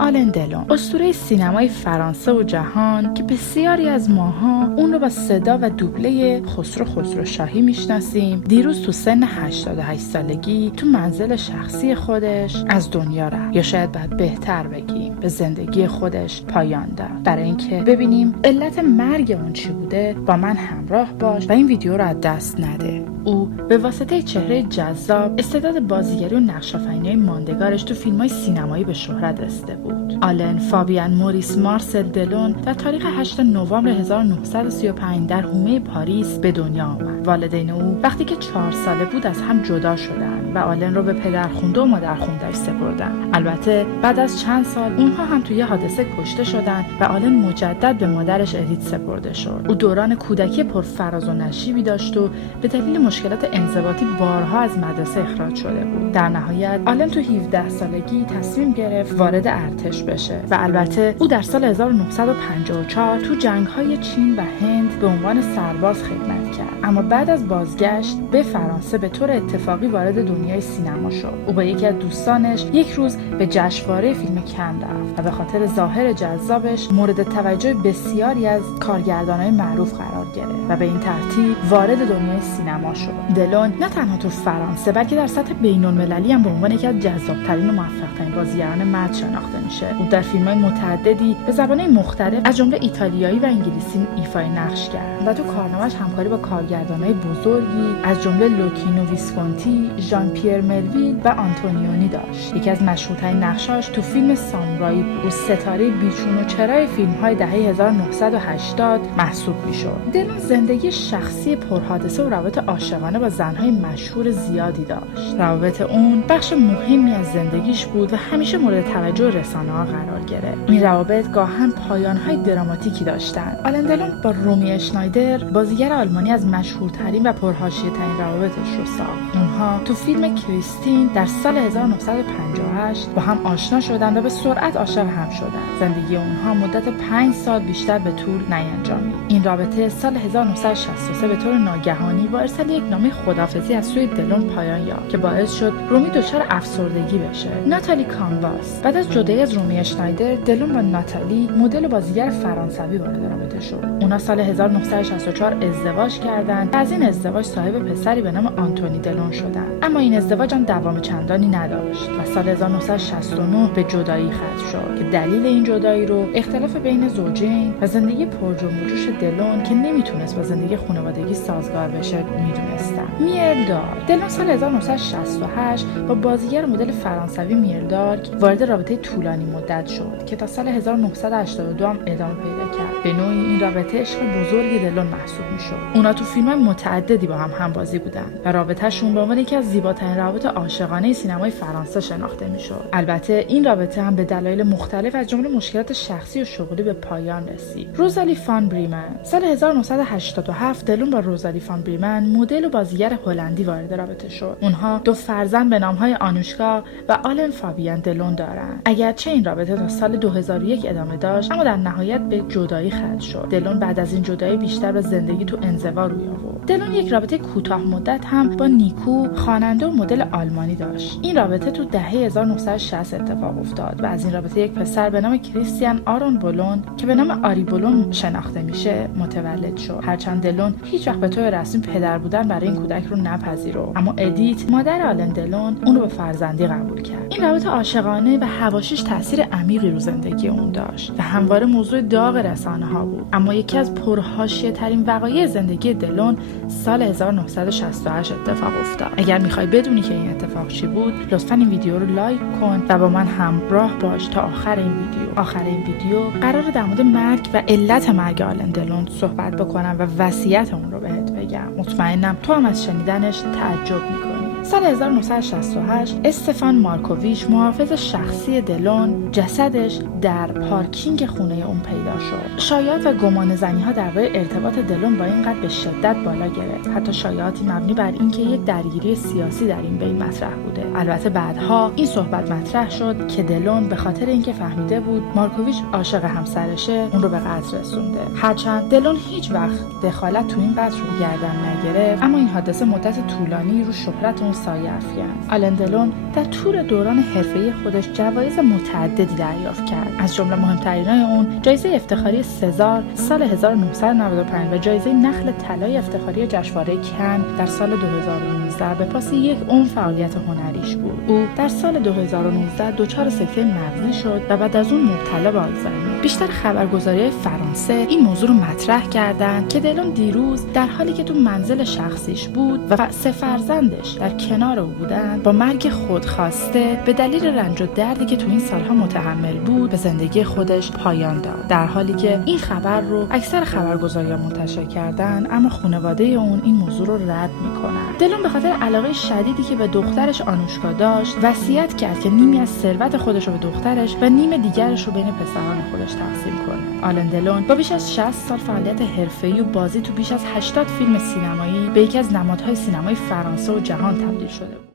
آلن دلون، اسطوره سینمای فرانسه و جهان که بسیاری از ماها اون رو با صدا و دوبله خسروشاهی میشناسیم، دیروز تو سن 88 سالگی تو منزل شخصی خودش از دنیا رفت، یا شاید باید بهتر بگیم به زندگی خودش پایان داد. برای اینکه ببینیم علت مرگ اون چی بوده، با من همراه باش و این ویدیو رو از دست نده. او به واسطه چهره جذاب، استعداد بازیگری و نقش‌آفرینی ماندگارش تو فیلم‌های سینمایی به شهرت رسیده بود. آلن فابیان موریس مارسل دلون در تاریخ 8 نوامبر 1935 در حومه پاریس به دنیا آمد. والدین او وقتی که 4 ساله بود از هم جدا شدند و آلن رو به پدرخوانده و مادرخوانده‌اش سپردن. البته بعد از چند سال اونها هم توی حادثه کشته شدند و آلن مجدد به مادرش ادیت سپرده شد. او دوران کودکی پرفراز و نشیبی داشت و به دلیل مشکلات انضباطی بارها از مدرسه اخراج شده بود. در نهایت آلن تو 17 سالگی تصمیم گرفت وارد ارتش بشه و البته او در سال 1954 تو جنگ‌های چین و هند به عنوان سرباز خدمت کرد. اما بعد از بازگشت به فرانسه به طور اتفاقی وارد دنیای سینما شد. او با یکی از دوستانش یک روز به جشنواره فیلم کن رفت و به خاطر ظاهر جذابش مورد توجه بسیاری از کارگردانای معروف قرار گرفت و به این ترتیب وارد دنیای سینما شد. دلون نه تنها تو فرانسه بلکه در سطح بین‌المللی هم به عنوان یکی از جذاب‌ترین و موفق‌ترین بازیگران مرد شناخته میشه. او در فیلم‌های متعددی به زبان‌های مختلف از جمله ایتالیایی و انگلیسی ایفای نقش کرد و تو کارنامه‌اش همکاری با کارگردانای بزرگی از جمله لوکینو ویسکونتی، ژان پیر ملویل و آنتونیونی داشت. یکی از مشهورترین نقشاش تو فیلم سامورایی بود. او ستاره بیچون و چرای فیلم‌های دهه 1980 محسوب میشد. دلون زندگی شخصی پرحادثه و روابط عاشقانه با زن‌های مشهور زیادی داشت. روابط اون بخش مهمی از زندگیش بود و همیشه مورد توجه رسانه‌ها قرار گرفت. این روابط گاهن پایان‌های دراماتیکی داشتند. آلن دلون با رومی اشنایدر، بازیگر آلمانی، از مشهورترین و پرحاشیه‌ترین روابطش رو ساخت. اونها تو فیلم کریستین در سال 1958 با هم آشنا شدند و به سرعت عاشق هم شدند. زندگی اونها مدت 5 سال بیشتر به طول نینجامید. این رابطه سال 1963 به طور ناگهانی با ارسال یک نامه خداحافظی از سوی دلون پایان یافت که باعث شد رومی دچار افسردگی بشه. ناتالی کانواس بعد از جدایی از رومی اشنایدر، دلون با ناتالی مدل و بازیگر فرانسوی وارد رابطه شد. اونا سال 1964 ازدواج کردند و از این ازدواج صاحب پسری به نام آنتونی دلون شدند. اما این ازدواج هم دوام چندانی نداشت و سال 1969 به جدایی ختم شد که دلیل این جدایی رو اختلاف بین زوجین و زندگی پرجنب و جوش دلون که نمیتونست با زندگی خانوادگی سازگار بشه میدونستن. میل دارک دلون سال 1968 با بازیگر مدل فرانسوی میل دارک وارد رابطه طولانی مدت شد که تا سال 1982 هم ادامه پیدا کرد. به نوعی این رابطه عشق بزرگی دلون محسوب میشد. اونا تو فیلم‌های متعددی با هم بازی بودن و رابطه‌شون به عنوان یکی از زیباترین روابط عاشقانه سینمای فرانسه شناخته میشد. البته این رابطه هم به دلایل مختلف از جمله مشکلات شخصی و شغلی به پایان رسید. روزالی فان بریمن سال 1987 دلون با روزالی فان بریمن مدل و بازیگر هلندی وارد رابطه شد. اونها دو فرزند به نام‌های آنوشکا و آلن فابیان دلون دارند. اگرچه این رابطه تا سال 2001 ادامه داشت، اما در نهایت به جدایی ختم شد. دلون بعد از این جدایی بیشتر به زندگی تو انزوا روی آورد. دلون یک رابطه کوتاه مدت هم با نیکو، خواننده و مدل آلمانی داشت. این رابطه تو دهه 1960 اتفاق افتاد و از این رابطه یک پسر به نام کریستیان آرون بولون که به نام آری بولون شناخته میشه متولد شد. هرچند دلون هیچ وقت به طور رسمی پدر بودن برای این کودک رو نپذیرفت، اما ادیت مادر آلن دلون اون رو به فرزندی قبول کرد. این رابطه عاشقانه و حواشیش تاثیر عمیقی رو زندگی اون داشت و همواره موضوع داغ رسانه‌ها بود. اما یکی از پرحاشیه‌ترین وقایع زندگی دلون سال 1968 اتفاق افتاد. اگر میخوای بدونی که این اتفاق چی بود، لطفاً این ویدیو رو لایک کن و با من همراه باش تا آخر این ویدیو. آخر این ویدیو قراره در مورد مرگ و علت مرگ آلن دلون صحبت بکنم و وصیت اون رو بهت بگم. مطمئنم تو هم از شنیدنش تعجب میکنی. سال 1968 استفان مارکوویچ محافظ شخصی دلون جسدش در پارکینگ خونه اون پیدا شد. شایعات و گمانه‌زنی‌ها درباره ارتباط دلون با این قتل به شدت بالا گرفت. حتی شایعاتی مبنی بر اینکه یک درگیری سیاسی در این بین مطرح بوده. البته بعدها این صحبت مطرح شد که دلون به خاطر اینکه فهمیده بود مارکوویچ عاشق همسرشه اون رو به قتل رسونده. هرچند دلون هیچ وقت دخالت تو این قتل رو گردن نگرفت، اما این حادثه مدت طولانی رو شهرت اون سایه افکند. آلن دلون در طول دوران حرفه‌ای خودش جوایز متعددی دریافت کرد. از جمله مهمترینای اون جایزه افتخاری سزار سال 1995 و جایزه نخل طلای افتخاری جشنواره کن در سال 2019 به پاس یک عمر فعالیت هنریش بود. او در سال 2019 دچار سکته مغزی شد و بعد از اون مبتلا به آلزایمر. بیشتر خبرگزاری‌های فرانسه این موضوع رو مطرح کردند که دلون دیروز در حالی که تو منزل شخصیش بود و 3 فرزندش در کنار او بودند، با مرگ خودخواسته به دلیل رنج و دردی که تو این سالها متحمل بود به زندگی خودش پایان داد. در حالی که این خبر رو اکثر خبرگزاری‌ها منتشر کردن، اما خانواده اون این موضوع رو رد میکنن. دلون به خاطر علاقه شدیدی که به دخترش آنوشکا داشت وصیت کرد که نیمی از ثروت خودش رو به دخترش و نیم دیگرش رو بین پسران خودش تقسیم کنه. آلن دلون با بیش از 60 سال فعالیت حرفه‌ای و بازی تو بیش از 80 فیلم سینمایی به یکی از نمادهای سینمای فرانسه و جهان تبدیل شده بود.